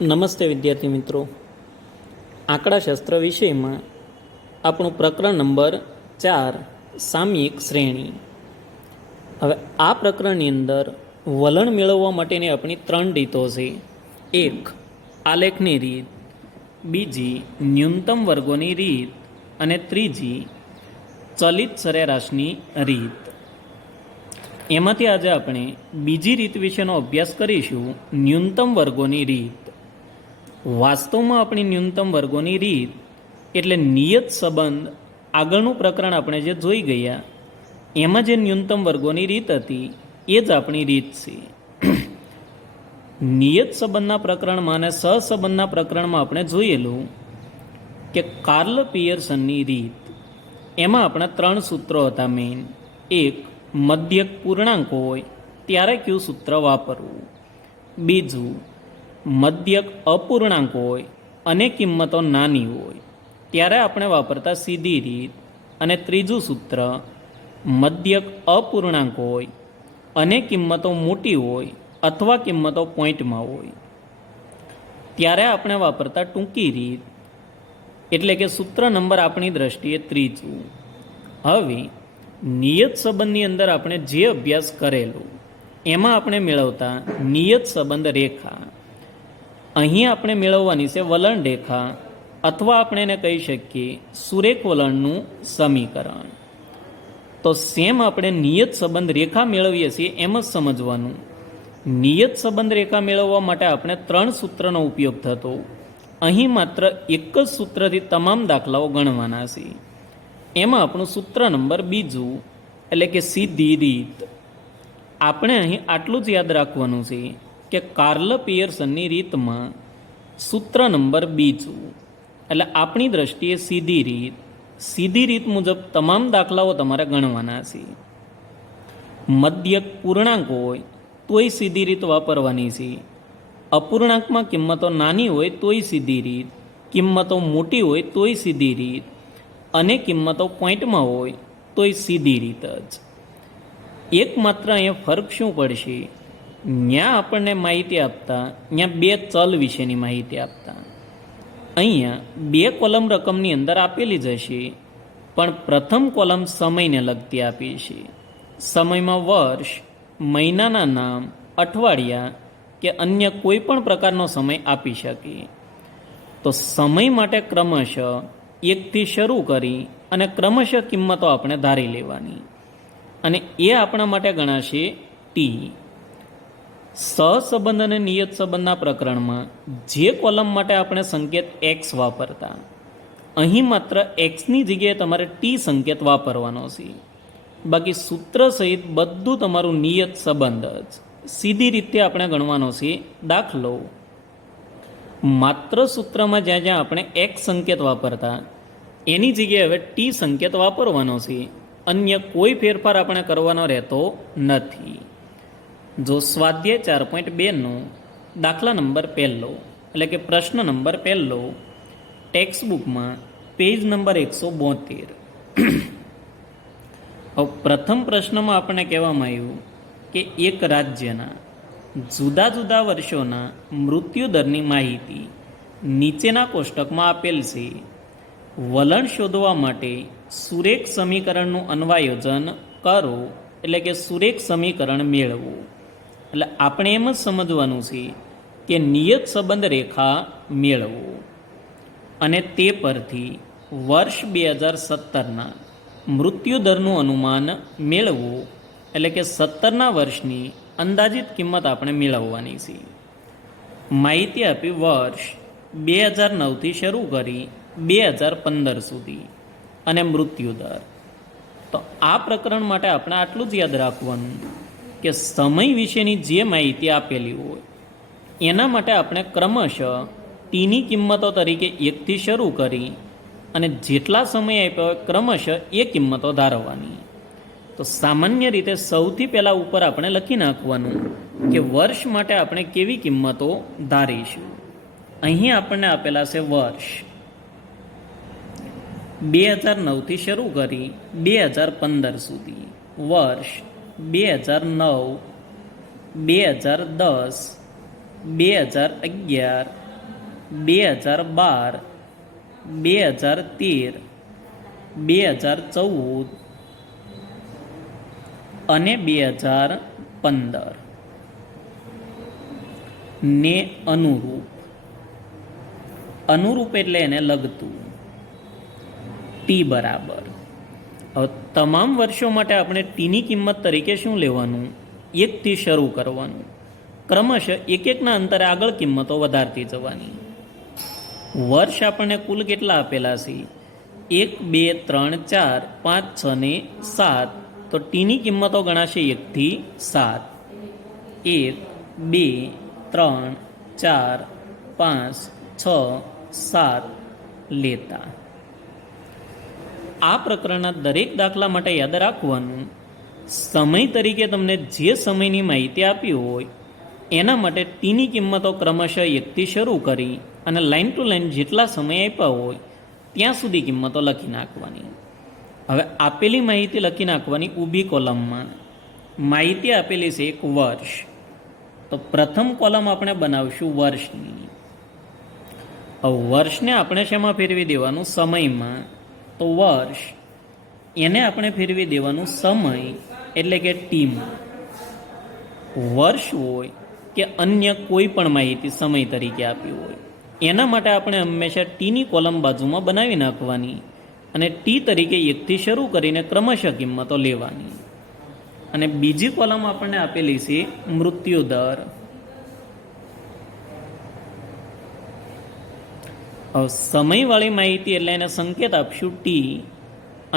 નમસ્તે વિદ્યાર્થી મિત્રો, આંકડાશાસ્ત્ર વિષયમાં આપણું પ્રકરણ નંબર 4 સામયિક શ્રેણી. હવે આ પ્રકરણની અંદર વલણ મેળવવા માટેની આપણી 3 રીતો છે. એક, આલેખની રીત, બીજી ન્યૂનતમ વર્ગોની રીત અને ત્રીજી ચલિત સરેરાશની રીત. એમાંથી આજે આપણે બીજી રીત વિશેનો અભ્યાસ કરીશું, ન્યૂનતમ વર્ગોની રીત. વાસ્તવમાં આપણી ન્યૂનતમ વર્ગોની રીત એટલે નિયત સંબંધ. આગળનું પ્રકરણ આપણે જે જોઈ ગયા એમાં જે ન્યૂનતમ વર્ગોની રીત હતી એ જ આપણી રીત છે. નિયત સંબંધના પ્રકરણમાં અને સહસંબંધના પ્રકરણમાં આપણે જોયેલું કે કાર્લ પિયર્સનની રીત, એમાં આપણા 3 સૂત્રો હતા મેઇન. એક, મધ્યક પૂર્ણાંક હોય ત્યારે કયું સૂત્ર વાપરવું. બીજું, મધ્યક અપૂર્ણાંક હોય અને કિંમતો નાની હોય ત્યારે આપણે વાપરતા સીધી રીત. અને ત્રીજું સૂત્ર, મધ્યક અપૂર્ણાંક હોય અને કિંમતો મોટી હોય અથવા કિંમતો પોઈન્ટમાં હોય ત્યારે આપણે વાપરતા ટૂંકી રીત, એટલે કે સૂત્ર નંબર આપણી દ્રષ્ટિએ ત્રીજું. હવે નિયત સંબંધની અંદર આપણે જે અભ્યાસ કરેલો એમાં આપણે મેળવતા નિયત સંબંધ રેખા, અહીં આપણે મેળવવાની છે વલણ રેખા, અથવા આપણે એને કહી શકીએ સુરેખ વલણનું સમીકરણ. તો સેમ આપણે નિયત સંબંધ રેખા મેળવીએ છીએ એમ જ સમજવાનું. નિયત સંબંધ રેખા મેળવવા માટે આપણે 3 સૂત્રનો ઉપયોગ થતો. અહીં માત્ર એક જ સૂત્રથી તમામ દાખલાઓ ગણવાના છે. એમાં આપણું સૂત્ર નંબર બીજું, એટલે કે સીધી રીત. આપણે અહીં આટલું જ યાદ રાખવાનું છે કે કાર્લ પિયર્સનની રીતમાં સૂત્ર નંબર બીજું એટલે આપણી દ્રષ્ટિએ સીધી રીત. સીધી રીત મુજબ તમામ દાખલાઓ તમારે ગણવાના છે. મધ્યક પૂર્ણાંક હોય તોય સીધી રીત વાપરવાની છે. અપૂર્ણાંકમાં કિંમતો નાની હોય તોય સીધી રીત, કિંમતો મોટી હોય તોય સીધી રીત, અને કિંમતો પોઈન્ટમાં હોય તોય સીધી રીત જ. એકમાત્ર અહીંયા ફરક શું પડશે, ત્યાં આપણને માહિતી આપતા ત્યાં 2 ચલ વિશેની માહિતી આપતા. અહીંયા 2 કોલમ રકમની અંદર આપેલી જ હશે, પણ પ્રથમ કોલમ સમયને લગતી આપી છે. સમયમાં વર્ષ, મહિનાના નામ, અઠવાડિયા કે અન્ય કોઈ પણ પ્રકારનો સમય આપી શકે. તો સમય માટે ક્રમશઃ 1થી શરૂ કરી અને ક્રમશઃ કિંમતો આપણે ધારી લેવાની, અને એ આપણા માટે ગણાશે ટી. સહસંબંધ અને નિયત સંબંધના પ્રકરણમાં જે કોલમ માટે આપણે સંકેત એક્સ વાપરતા, અહીં માત્ર એક્સની જગ્યાએ તમારે ટી સંકેત વાપરવાનો છે. બાકી સૂત્ર સહિત બધું તમારું નિયત સંબંધ જ સીધી રીતે આપણે ગણવાનો છે. દાખલો, માત્ર સૂત્રમાં જ્યાં જ્યાં આપણે એક્સ સંકેત વાપરતા એની જગ્યાએ હવે ટી સંકેત વાપરવાનો છે. અન્ય કોઈ ફેરફાર આપણે કરવાનો રહેતો નથી. જો સ્વાધ્યાય 4.2નો દાખલા નંબર 1, એટલે કે પ્રશ્ન નંબર 1, ટેક્સ્ટબુકમાં પેજ નંબર 172. હવે પ્રથમ પ્રશ્નમાં આપણને કહેવામાં આવ્યું કે એક રાજ્યના જુદા જુદા વર્ષોના મૃત્યુદરની માહિતી નીચેના કોષ્ટકમાં આપેલ છે. વલણ શોધવા માટે સુરેખ સમીકરણનું અન્વયોજન કરો, એટલે કે સુરેખ સમીકરણ મેળવો. એટલે આપણે એમ જ સમજવાનું છે કે નિયત સંબંધ રેખા મેળવો અને તે પરથી વર્ષ 2017ના મૃત્યુદરનું અનુમાન મેળવવું, એટલે કે 17ના વર્ષની અંદાજિત કિંમત આપણે મેળવવાની છે. માહિતી આપી વર્ષ 2009થી શરૂ કરી 2015 સુધી અને મૃત્યુદર. તો આ પ્રકરણ માટે આપણે આટલું જ યાદ રાખવાનું કે સમય વિશેની જે માહિતી આપેલી હોય એના માટે આપણે ક્રમશઃ ટીની કિંમતો તરીકે 1થી શરૂ કરી અને જેટલા સમય આપ્યો હોય ક્રમશઃ એ કિંમતો ધારવાની. તો સામાન્ય રીતે સૌથી પહેલાં ઉપર આપણે લખી નાખવાનું કે વર્ષ માટે આપણે કેવી કિંમતો ધારીશું. અહીં આપણને આપેલા છે વર્ષ 2009થી શરૂ કરી 2015 સુધી, વર્ષ 2009, 2010, 2011, 2012, 2013, 2014 અને 2015 ને અનુરૂપ. અનુરૂપ એટલે એને લગતું. ટી બરાબર. હવે તમામ વર્ષો માટે આપણે ટીની કિંમત તરીકે શું લેવાનું? 1થી શરૂ કરવાનું. ક્રમશઃ એક એકના અંતરે આગળ કિંમતો વધારતી જવાની. વર્ષ આપણને કુલ કેટલા આપેલા છે? 1, 2, 3, 4, 5, 6 ને 7. તો ટીની કિંમતો ગણાશે 1થી 7. 1, 2, 3, 4, 5, 6, 7 લેતા. આ પ્રકરણના દરેક દાખલા માટે યાદ રાખવાનું, સમય તરીકે તમને જે સમયની માહિતી આપી હોય એના માટે ટીની કિંમતો ક્રમશઃ 1થી શરૂ કરી અને લાઇન ટુ લાઇન જેટલા સમય આપ્યા હોય ત્યાં સુધી કિંમતો લખી નાખવાની. હવે આપેલી માહિતી લખી નાખવાની ઊભી કોલમમાં. માહિતી આપેલી છે 1 વર્ષ, તો પ્રથમ કોલમ આપણે બનાવશું વર્ષની. હવે વર્ષને આપણે શેમાં ફેરવી દેવાનું? સમયમાં. તો વર્ષ એને આપણે ફેરવી દેવાનું સમય એટલે કે ટીમાં. વર્ષ હોય કે અન્ય કોઈ પણ માહિતી સમય તરીકે આપી હોય એના માટે આપણે હંમેશા ટીની કોલમ બાજુમાં બનાવી નાખવાની અને ટી તરીકે 1થી શરૂ કરીને ક્રમશઃ કિંમતો લેવાની. અને બીજી કોલમ આપણને આપેલી છે મૃત્યુ દર. હવે સમયવાળી માહિતી એટલે એને સંકેત આપશું ટી,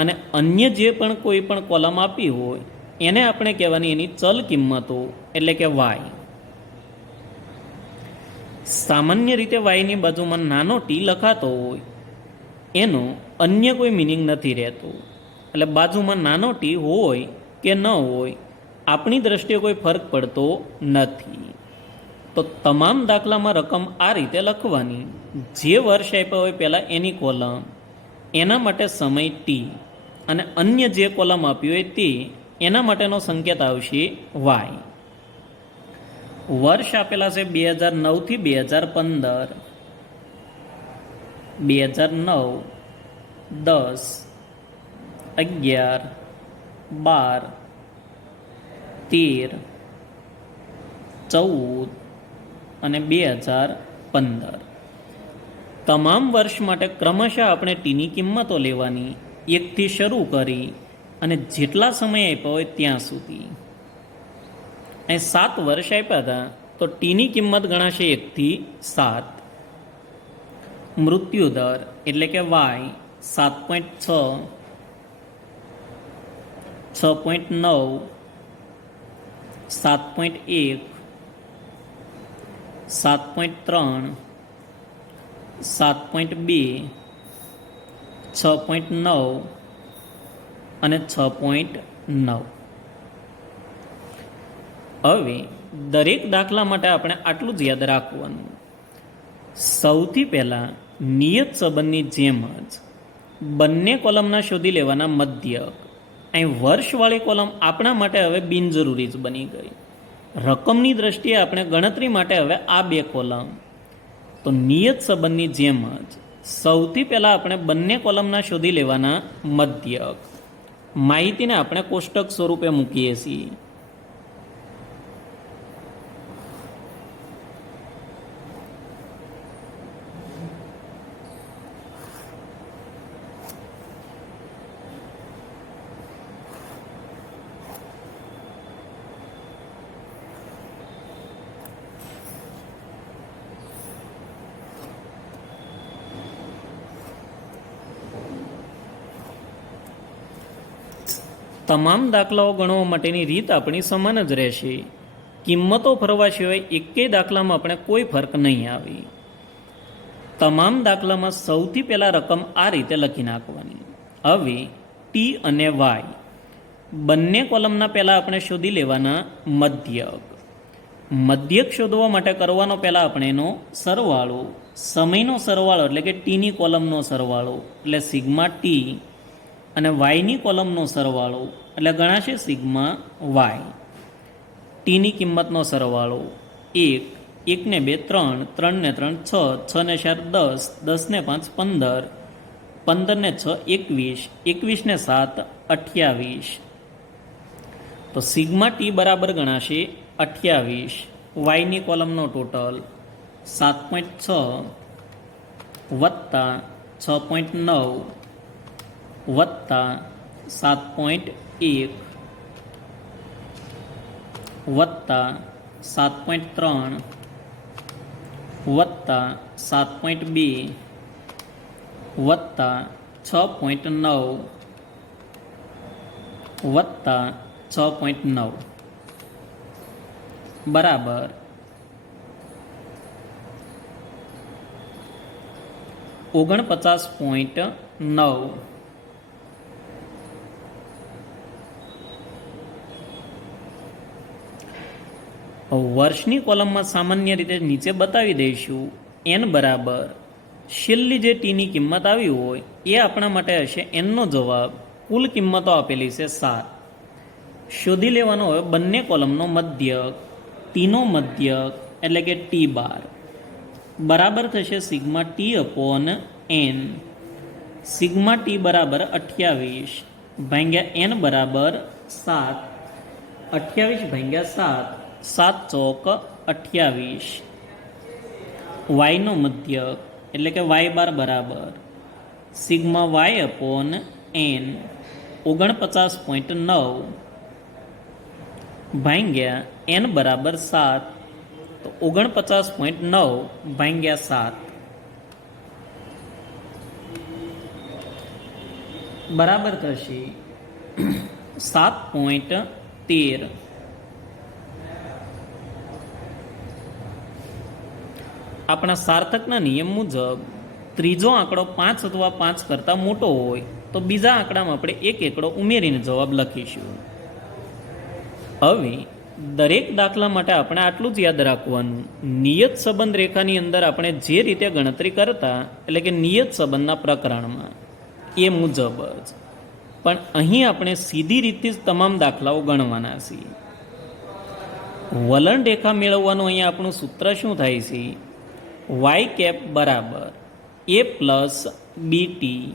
અને અન્ય જે પણ કોઈ પણ કોલમ આપી હોય એને આપણે કહેવાની એની ચલ કિંમતો એટલે કે વાય. સામાન્ય રીતે વાયની બાજુમાં નાનો ટી લખાતો હોય એનો અન્ય કોઈ મિનિંગ નથી રહેતો. એટલે બાજુમાં નાનો ટી હોય કે ન હોય આપણી દ્રષ્ટિએ કોઈ ફરક પડતો નથી. તો તમામ દાખલામાં રકમ આ રીતે લખવાની. જે વર્ષ આપ્યા હોય પહેલાં એની કોલમ, એના માટે સમય ટી, અને અન્ય જે કોલમ આપી હોય તે એના માટેનો સંકેત આવશે વાય. વર્ષ આપેલા છે 2009 થી 2015. 2009, 10, 11, 12, 13, 14 અને 2015. તમામ વર્ષ માટે ક્રમશઃ આપણે ટીની કિંમતો લેવાની 1થી શરૂ કરી અને જેટલા સમય આપ્યા હોય ત્યાં સુધી. અહીં 7 વર્ષ આપ્યા હતા તો ટીની કિંમત ગણાશે 1થી 7. મૃત્યુ દર એટલે કે વાય 7.6, 6.9, 7.1, 7.3, 7.2, 6.9 અને 6.9. હવે દરેક દાખલા માટે આપણે આટલું જ યાદ રાખવાનું. સૌથી પહેલાં નિયત સંબંધની જેમ જ બંને કોલમના શોધી લેવાના મધ્યક. અહીં વર્ષવાળી કોલમ આપણા માટે હવે બિનજરૂરી જ બની ગઈ. રકમની દ્રષ્ટિએ આપણે ગણતરી માટે હવે આ 2 કોલમ. તો નિયત સંબંધની જેમ જ સૌથી પહેલાં આપણે બંને કોલમના શોધી લેવાના મધ્યક. માહિતીને આપણે કોષ્ટક સ્વરૂપે મૂકીએ છીએ. તમામ દાખલાઓ ગણવા માટેની રીત આપણી સમાન જ રહેશે. કિંમતો ફરવા સિવાય એકેય દાખલામાં આપણે કોઈ ફરક નહીં આવે. તમામ દાખલામાં સૌથી પહેલાં રકમ આ રીતે લખી નાખવાની. હવે ટી અને વાય બંને કોલમના પહેલાં આપણે શોધી લેવાના મધ્યક. મધ્યક શોધવા માટે કરવાનો પહેલાં આપણે એનો સરવાળો, સમયનો સરવાળો એટલે કે ટીની કોલમનો સરવાળો એટલે સિગ્મા ટી, અને વાયની કોલમનો સરવાળો એટલે ગણાશે સિગ્મા વાય. ટીની કિંમતનો સરવાળો 1, 1 ને 2 3, 3 ને 3 6, 6 ને 4 10, 10 ને 5 15, 15 ને 6 21, 21 ને 7 28. તો સિગ્મા ટી બરાબર ગણાશે 28. વાયની કોલમનો ટોટલ 7.6 વત્તા 6.9 વત્તા 7.1 વત્તા 7.3 વત્તા 7.2 વત્તા 6.9 વત્તા 6.9 બરાબર 49.9. વર્ષની કોલમમાં સામાન્ય રીતે નીચે બતાવી દઈશું n બરાબર છેલ્લી જે ટીની કિંમત આવી હોય એ આપણા માટે હશે nનો જવાબ. કુલ કિંમતો આપેલી છે 7. શોધી લેવાનો હોય બંને કોલમનો મધ્યક. ટીનો મધ્યક એટલે કે ટી બાર બરાબર થશે sigma T upon n. Sigma T બરાબર 28 ભાગ્યા n બરાબર 7. 28 ભાગ્યા 7, 7 ચોક 28. વાયનો મધ્યક એટલે કે વાય બાર બરાબર સિગ્મા વાય અપોન n. 49.9 ભાગ્યા n બરાબર 7. તો 49.9 ભાગ્યા 7 બરાબર થશે 7.13. આપણા સાર્થકના નિયમ મુજબ ત્રીજો આંકડો 5 અથવા 5 કરતાં મોટો હોય તો બીજા આંકડામાં આપણે એક એકડો ઉમેરીને જવાબ લખીશું. હવે દરેક દાખલા માટે આપણે આટલું જ યાદ રાખવાનું, નિયત સંબંધ રેખાની અંદર આપણે જે રીતે ગણતરી કરતા એટલે કે નિયત સંબંધના પ્રકરણમાં એ મુજબ જ, પણ અહીં આપણે સીધી રીતે જ તમામ દાખલાઓ ગણવાના છીએ. વલણ રેખા મેળવવાનું અહીંયા આપણું સૂત્ર શું થાય છે? વાય કેપ બરાબર a પ્લસ બીટી.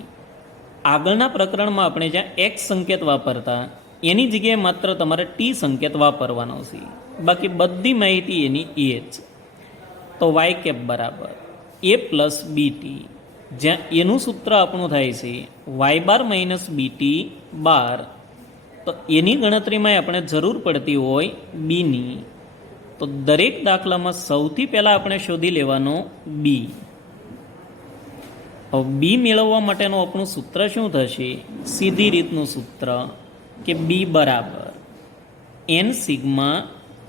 આગળના પ્રકરણમાં આપણે જ્યાં એક્સ સંકેત વાપરતા એની જગ્યાએ માત્ર તમારે ટી સંકેત વાપરવાનો છે, બાકી બધી માહિતી એની એ જ. તો વાય કેપ બરાબર a પ્લસ બીટી, જ્યાં એનું સૂત્ર આપણું થાય છે વાય બાર માઇનસ બીટી બાર. તો એની ગણતરીમાં આપણે જરૂર પડતી હોય બીની. તો દરેક દાખલામાં સૌથી પહેલાં આપણે શોધી લેવાનો બી. હવે બી મેળવવા માટેનું આપણું સૂત્ર શું થશે? સીધી રીતનું સૂત્ર કે બી બરાબર n sigma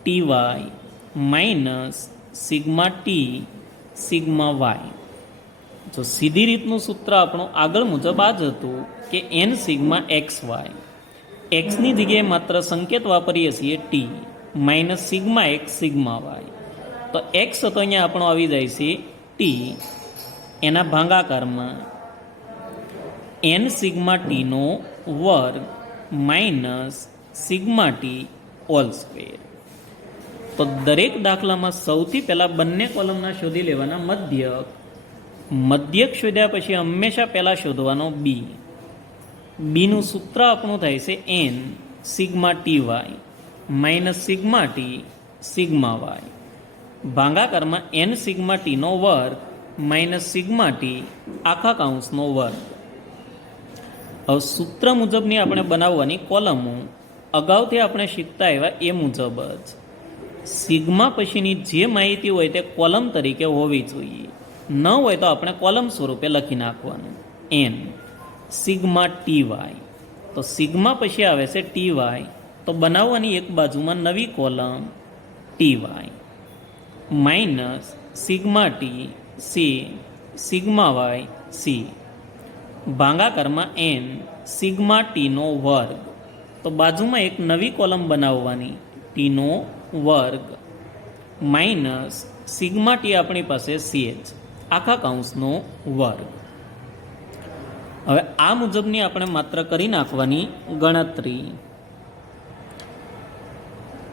t y minus sigma t sigma y. તો સીધી રીતનું સૂત્ર આપણું આગળ મુજબ આ જ હતું કે n સિગ્મા એક્સ વાય. એક્સની જગ્યાએ માત્ર સંકેત વાપરીએ છીએ t minus sigma x sigma y. તો એક્સ હતો અહીંયા આપણો આવી જાય છે ટી, એના ભાગાકારમાં n સિગ્મા ટીનો વર્ગ minus sigma T whole square. તો દરેક દાખલામાં સૌથી પહેલાં બંને કોલમના શોધી લેવાના મધ્યક. મધ્યક શોધ્યા પછી હંમેશા પહેલાં શોધવાનો બી. બીનું સૂત્ર આપણું થાય છે n sigma t y minus sigma t sigma y. ભાગાકારમાં n સિગ્મા ટીનો વર્ગ માઇનસ સિગ્મા ટી આખા કાઉન્સનો વર્ગ. હવે સૂત્ર મુજબની આપણે બનાવવાની કોલમો અગાઉથી આપણે શીખતા આવ્યા એ મુજબ જ. સિગ્મા પછીની જે માહિતી હોય તે કોલમ તરીકે હોવી જોઈએ, ન હોય તો આપણે કોલમ સ્વરૂપે લખી નાખવાનું n સિગ્મા ટી વાય. તો સિગ્મા પછી આવે છે ટી વાય, તો બનાવવાની એક બાજુમાં નવી column t y minus sigma t c sigma y c. ભાગાકારમાં n સિગ્મા ટીનો વર્ગ. તો બાજુમાં એક નવી કોલમ બનાવવાની ટીનો વર્ગ માઇનસ સિગ્મા ટી આપણી પાસે ch આખા કાઉન્સનો વર્ગ. હવે આ મુજબની આપણે માત્ર કરી નાખવાની ગણતરી.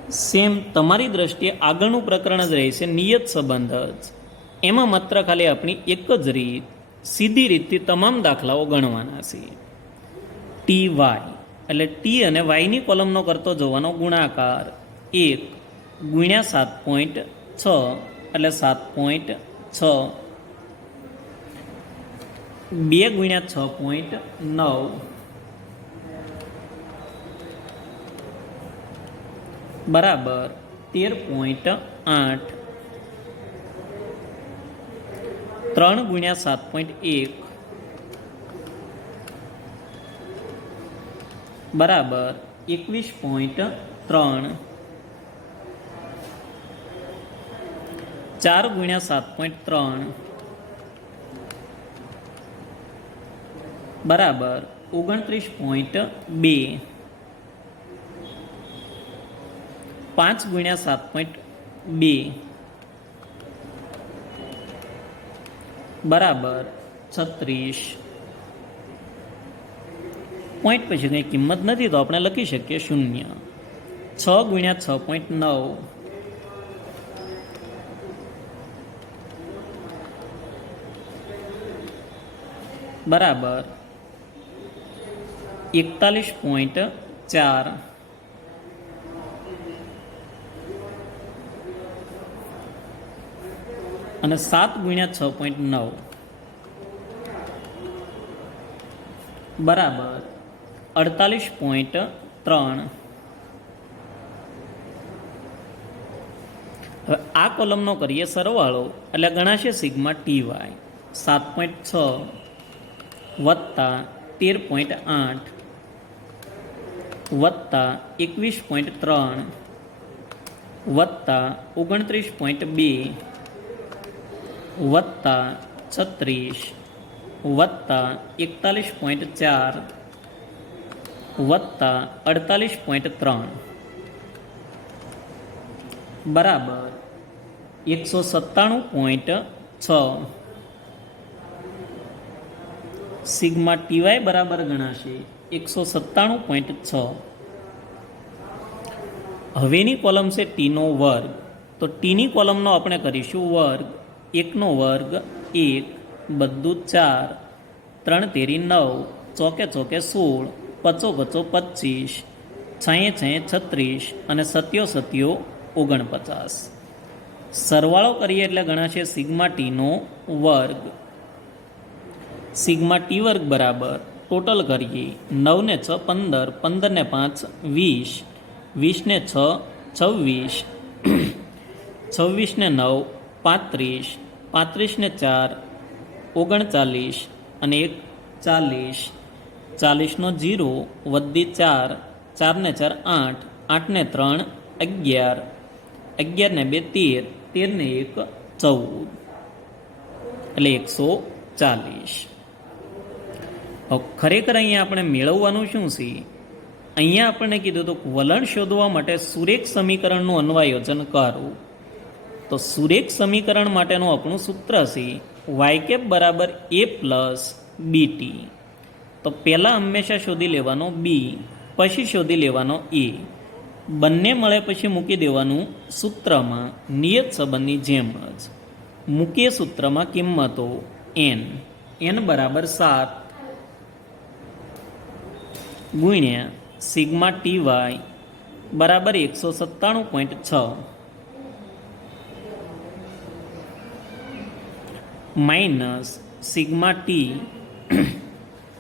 સેમ તમારી દ્રષ્ટિએ આગળનું પ્રકરણ જ રહેશે નિયત સંબંધ જ. એમાં માત્ર ખાલી આપણી એક જ રીત, સીધી રીતથી તમામ દાખલાઓ ગણવાના છે. ટી વાય એટલે ટી અને વાયની કોલમનો કરતો જવાનો ગુણાકાર 1 ગુણ્યા 7.6 એટલે 7.6, 2 ગુણ્યા 6.9 બરાબર 13.8, 3 ગુણ્યા 7.1 બરાબર 21.3, 4 ગુણ્યા 7.3 બરાબર 29.2, 5 ગુણ્યા 7.2 બરાબર 36. પોઈન્ટ પછી કંઈ કિંમત નથી તો આપણે લખી શકીએ 0. 6 ગુણ્યા 6.9 બરાબર 41.4, અને 7 ગુણ્યા 6.9 બરાબર 48.3. હવે આ કોલમનો કરીએ સરવાળો એટલે ગણાશે સિગ્મા ટી વાય 7.6 વત્તા 13.8 વત્તા 21.3 વત્તા 29.2 વત્તા 36 વત્તા 41.4 વત્તા 48.3 બરાબર 197.6. સિગ્મા ટીવાય બરાબર ગણાશે 197.6. હવેની કોલમ છે ટીનો વર્ગ, તો ટીની કોલમનો આપણે કરીશું વર્ગ. 1નો વર્ગ 1, બધું 4, 3 તેરી 9, ચોકે ચોકે 16, પચો પચો 25, છાંયે છાંયે 36 અને સત્યો સત્યો 49. સરવાળો કરીએ એટલે ગણાશે સિગ્મા ટીનો વર્ગ. સિગ્મા ટી વર્ગ બરાબર ટોટલ કરીએ 9 ને 6 15, 15 ને 5 20, 20 ને 6 26, 26 ને 9 35, 35 ને 4 39 અને 1 40, 40 નો 0 વધી 4, 4 ને 4 8, 8 ને 3 11, 11 ને 2 13, 13 ને 1 14 એટલે 140. હવે ખરેખર અહીંયા આપણે મેળવવાનું શું છે? અહીંયા આપણને કીધું તો વલણ શોધવા માટે સુરેખ સમીકરણનું અન્વયોજન કરવું. તો સુરેખ સમીકરણ માટેનું આપણું સૂત્ર છે વાય કેપ બરાબર a પ્લસ બીટી. તો પહેલાં હંમેશા શોધી લેવાનો બી, પછી શોધી લેવાનો એ. બંને મળે પછી મૂકી દેવાનું સૂત્રમાં નિયત સંબંધની જેમ જ. મૂકીએ સૂત્રમાં કિંમતો n બરાબર 7 ગુણ્યા સિગ્મા ટી વાય બરાબર 197.6 minus sigma t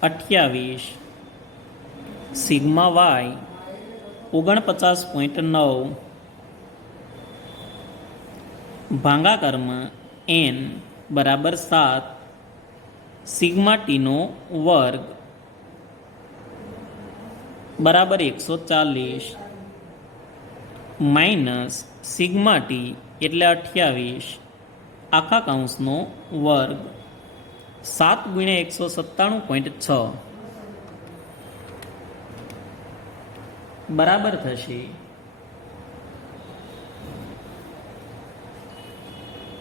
28, sigma y 49.9 ભાગાકારમાં n બરાબર 7 સિગ્મા ટીનો વર્ગ બરાબર 140 માઇનસ સિગ્મા ટી એટલે 28 આખા કૌંસનો વર્ગ 7 ગુણ્યા 197.6 બરાબર થશે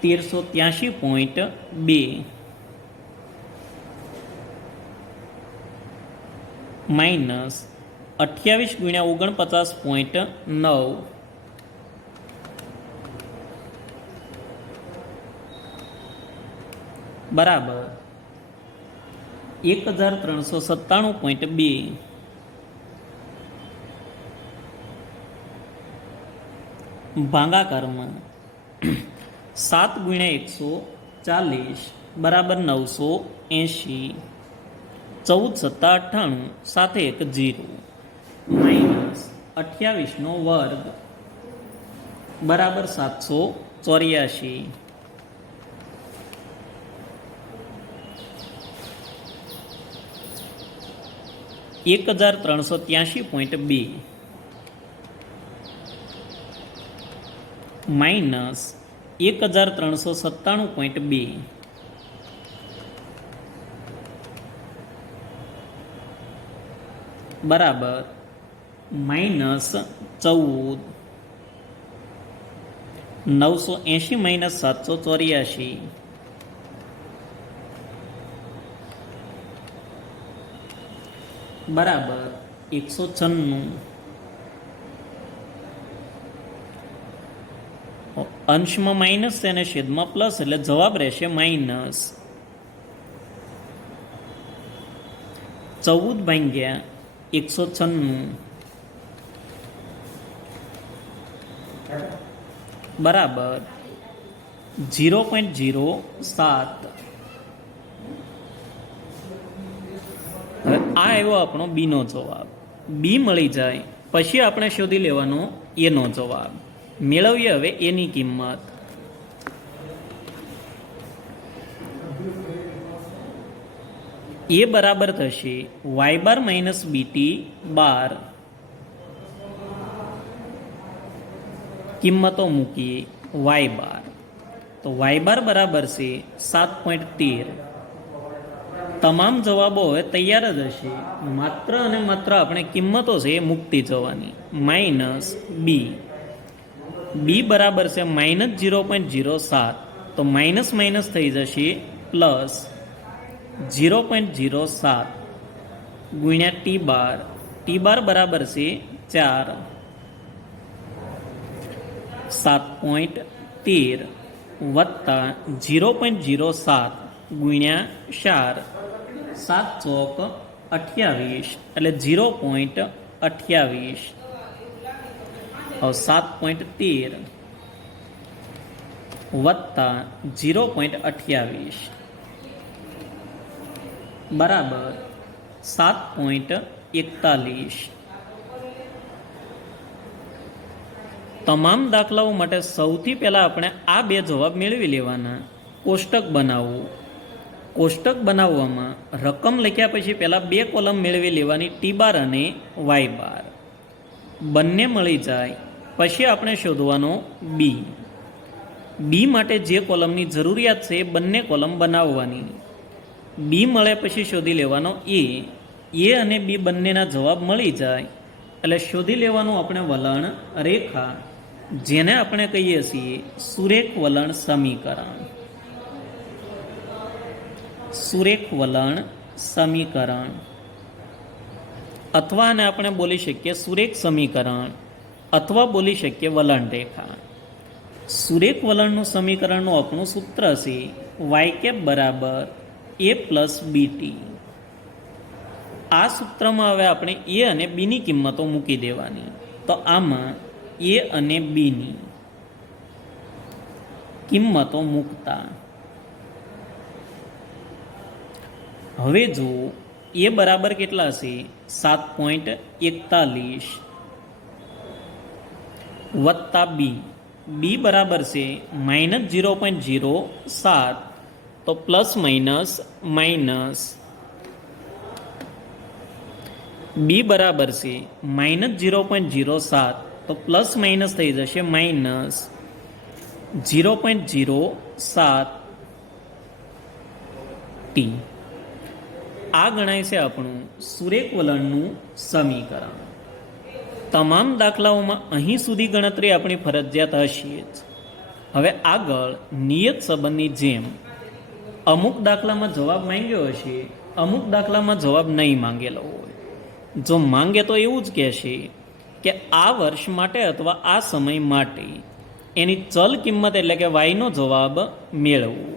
1383.2 માઇનસ 28 ગુણ્યા 49.9 બરાબર 1397.2 ભાગાકારમાં 7 ગુણ્યા 140 બરાબર 980, 14 સત્તા 98, સાથે એક 0, માઇનસ 28નો વર્ગ બરાબર 784, 1383.2 માઇનસ 1397.2 બરાબર માઇનસ 14, 980 માઇનસ 784 બરાબર 196. અંશમાં માઇનસ છે અને છેદમાં પ્લસ, એટલે જવાબ રહેશે માઇનસ 14 ભાગ્યા 196 બરાબર 0.07. હવે આ આવ્યો આપણો બીનો જવાબ. બી મળી જાય પછી આપણે શોધી લેવાનો એનો જવાબ. મેળવીએ હવે એની કિંમત. એ બરાબર થશે વાય બાર માઇનસ બીટી બાર. કિંમતો મૂકીએ. વાય બાર તો વાય બાર બરાબર છે 7.13. તમામ જવાબો હવે તૈયાર જ હશે, માત્ર અને માત્ર આપણે કિંમતો છે એ મૂકતી જવાની. માઇનસ બી. બી બરાબર છે માઇનસ 0.07, તો માઇનસ માઇનસ થઈ જશે પ્લસ 0.07 ગુણ્યા ટી બાર. ટી બાર બરાબર છે 4, 7.13 વત્તા 0.07 ગુણ્યા 4, 7 ચોક 28, એટલે 0.28. હવે 7.13 વત્તા 0.28 બરાબર 7.41. તમામ દાખલાઓ માટે સૌથી પહેલાં આપણે આ બે જવાબ મેળવી લેવાના. કોષ્ટક બનાવવું. કોષ્ટક બનાવવામાં રકમ લખ્યા પછી પહેલાં બે કોલમ મેળવી લેવાની, ટી બાર અને વાય બાર. બંને મળી જાય પછી આપણે શોધવાનો બી. બી માટે જે કોલમની જરૂરિયાત છે એ બંને કોલમ બનાવવાની. બી મળે પછી શોધી લેવાનો એ. એ અને બી બંનેના જવાબ મળી જાય એટલે શોધી લેવાનું આપણે વલણ રેખા, જેને આપણે કહીએ છીએ સુરેખ વલણ સમીકરણ. સુરેખ વલણ સમીકરણ અથવા આને આપણે બોલી શકીએ સુરેખ સમીકરણ અથવા બોલી શકીએ વલણ રેખા. સુરેખ વલણનું સમીકરણનું આપણું સૂત્ર છે વાય કેપ બરાબર એ પ્લસ બીટી. આ સૂત્રમાં હવે આપણે એ અને બીની કિંમતો મૂકી દેવાની. તો આમાં એ અને બીની કિંમતો મૂકતા હવે જો એ બરાબર કેટલા છે 7.41 વત્તા બી. બી બરાબર છે માઇનસ 0.07, તો પ્લસ માઇનસ માઇનસ. બી બરાબર છે માઇનસ 0.07, તો પ્લસ માઇનસ થઈ જશે માઇનસ 0.07 ટી. આ ગણાય છે આપણું સુરેખ વલણનું સમીકરણ. તમામ દાખલાઓમાં અહીં સુધી ગણતરી આપણી ફરજિયાત હશે જ. હવે આગળ નિયત સંબંધની જેમ અમુક દાખલામાં જવાબ માંગ્યો હશે, અમુક દાખલામાં જવાબ નહીં માંગેલો હોય. જો માંગે તો એવું જ કહેશે કે આ વર્ષ માટે અથવા આ સમય માટે એની ચલ કિંમત એટલે કે વાયનો જવાબ મેળવવો.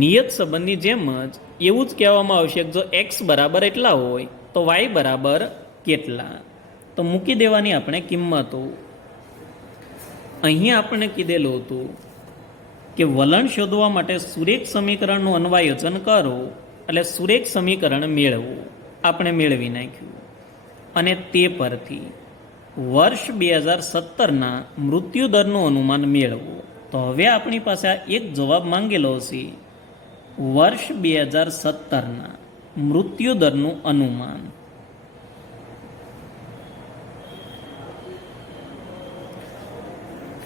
નિયત સંબંધની જેમ જ એવું જ કહેવામાં આવશે કે જો એક્સ બરાબર એટલા હોય તો વાય બરાબર કેટલા. તો મૂકી દેવાની આપણે કિંમતો. અહીં આપણે કીધેલું હતું કે વલણ શોધવા માટે સુરેખ સમીકરણનું અન્વયોજન કરો એટલે સુરેખ સમીકરણ મેળવવું. આપણે મેળવી નાખ્યું અને તે પરથી વર્ષ 2017ના મૃત્યુદરનું અનુમાન મેળવવું. તો હવે આપણી પાસે આ એક જવાબ માંગેલો છે, વર્ષ 2017ના મૃત્યુદરનું અનુમાન.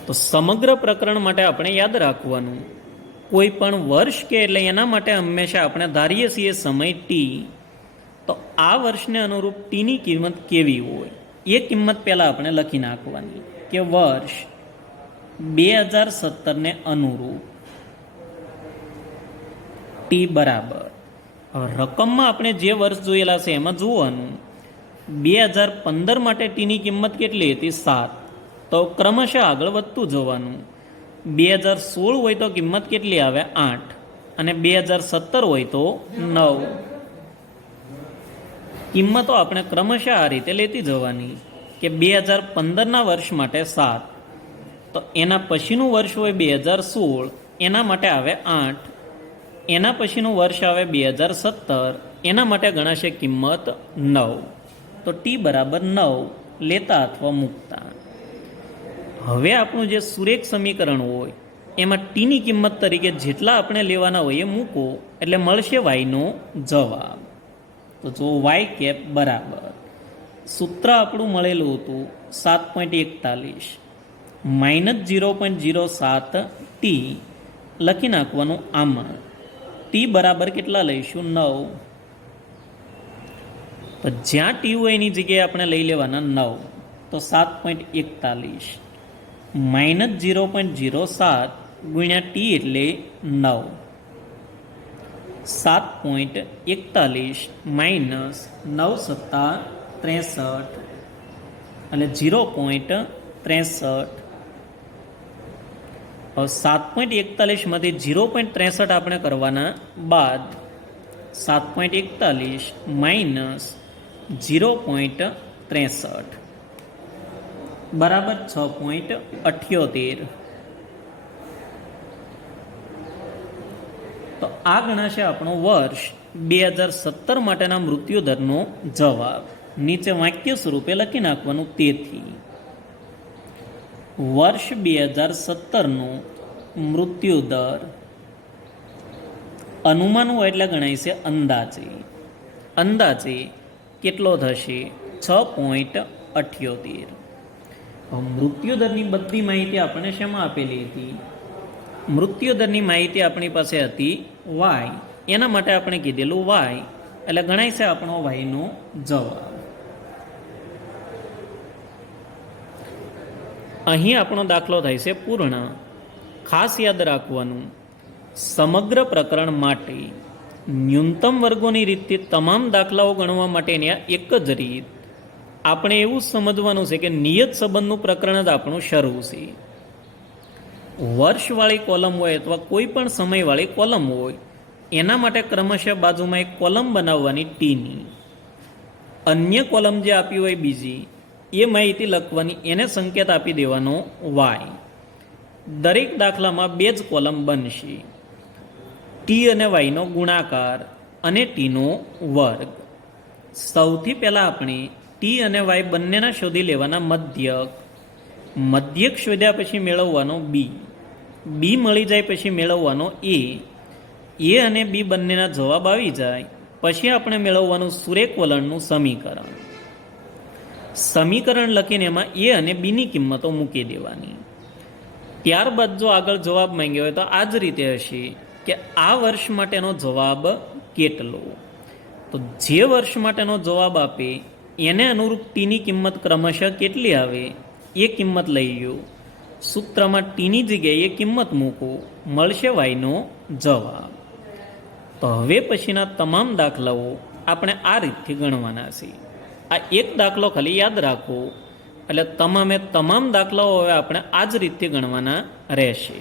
તો સમગ્ર પ્રકરણ માટે આપણે યાદ રાખવાનું, કોઈ પણ વર્ષ કે એટલે એના માટે હંમેશા આપણે ધારીએ છીએ સમય ટી. તો આ વર્ષને અનુરૂપ ટીની કિંમત કેવી હોય એ કિંમત પહેલાં આપણે લખી નાખવાની કે વર્ષ 2017ને અનુરૂપ ટી બરાબર. હવે રકમમાં આપણે જે વર્ષ જોયેલા છે એમાં જોવાનું, 2015 માટે ટીની કિંમત કેટલી હતી? 7. તો ક્રમશઃ આગળ વધતું જવાનું. 2016 હોય તો કિંમત કેટલી આવે? 8. અને 2017 હોય તો 9. કિંમતો આપણે ક્રમશઃ આ રીતે લેતી જવાની કે 2015ના વર્ષ માટે 7, તો એના પછીનું વર્ષ હોય 2016, એના માટે આવે 8. એના પછીનું વર્ષ આવે 2017, એના માટે ગણાશે કિંમત 9. તો ટી બરાબર 9 લેતા અથવા મૂકતા. હવે આપણું જે સુરેખ સમીકરણ હોય એમાં ટીની કિંમત તરીકે જેટલા આપણે લેવાના હોય એ મૂકો એટલે મળશે વાયનો જવાબ. તો જો વાય કેપ બરાબર સૂત્ર આપણું મળેલું હતું 7.41 માઇનસ 0.07 ટી લખી નાખવાનું આમાં. ટી બરાબર કેટલા લઈશું? 9. તો જ્યાં ટી હોય એની જગ્યાએ આપણે લઈ લેવાના 9. તો 7.41 માઇનસ 0.07 ગુણ્યા ટી એટલે 9. 7.41 માઇનસ 9 સત્તા 63 એટલે 0.63. 7.41માંથી 0.63 આપણે કરવાના બાદ 7.41 માઇનસ 0.63 બરાબર 6.78. તો આ ગણાશે આપણો વર્ષ 2017 માટેના મૃત્યુદરનો જવાબ. નીચે વાક્ય સ્વરૂપે લખી નાખવાનું, તેથી વર્ષ 2017નો મૃત્યુદર અનુમાન હોય એટલે ગણાય છે અંદાજે. અંદાજે કેટલો થશે? 6.78. મૃત્યુદરની બધી માહિતી આપણે શેમાં આપેલી હતી? મૃત્યુદરની માહિતી આપણી પાસે હતી વાય. એના માટે આપણે કીધેલું વાય એટલે ગણાય છે આપણો વાયનો જવાબ. અહીં આપણો દાખલો થાય છે પૂર્ણ. ખાસ યાદ રાખવાનું, સમગ્ર પ્રકરણ માટે ન્યૂનતમ વર્ગોની રીતથી તમામ દાખલાઓ ગણવા માટેની આ એક જ રીત. આપણે એવું સમજવાનું છે કે નિયત સંબંધનું પ્રકરણ જ આપણું શરૂ છે. વર્ષવાળી કોલમ હોય અથવા કોઈ પણ સમયવાળી કોલમ હોય એના માટે ક્રમશઃ બાજુમાં એક કોલમ બનાવવાની ટીની, અન્ય કોલમ જે આપી હોય બીજી એ માહિતી લખવાની, એને સંકેત આપી દેવાનો વાય. દરેક દાખલામાં 2 જ કોલમ બનશે, ટી અને વાયનો ગુણાકાર અને ટીનો વર્ગ. સૌથી પહેલાં આપણે ટી અને વાય બંનેના શોધી લેવાના મધ્યક. મધ્યક શોધ્યા પછી મેળવવાનો બી. બી મળી જાય પછી મેળવવાનો એ. એ અને બી બંનેના જવાબ આવી જાય પછી આપણે મેળવવાનું સુરેખ વલણનું સમીકરણ. સમીકરણ લખીને એમાં એ અને બીની કિંમતો મૂકી દેવાની. ત્યારબાદ જો આગળ જવાબ માંગ્યો હોય તો આ જ રીતે હશે કે આ વર્ષ માટેનો જવાબ કેટલો. તો જે વર્ષ માટેનો જવાબ આપે એને અનુરૂપ ટીની કિંમત ક્રમશઃ કેટલી આવે એ કિંમત લઈ લો. સૂત્રમાં ટીની જગ્યાએ કિંમત મૂકો, મળશે વાયનો જવાબ. તો હવે પછીના તમામ દાખલાઓ આપણે આ રીતથી ગણવાના છે. આ એક દાખલો ખાલી યાદ રાખો એટલે તમામ દાખલાઓ હવે આપણે આ જ રીતથી ગણવાના રહેશે.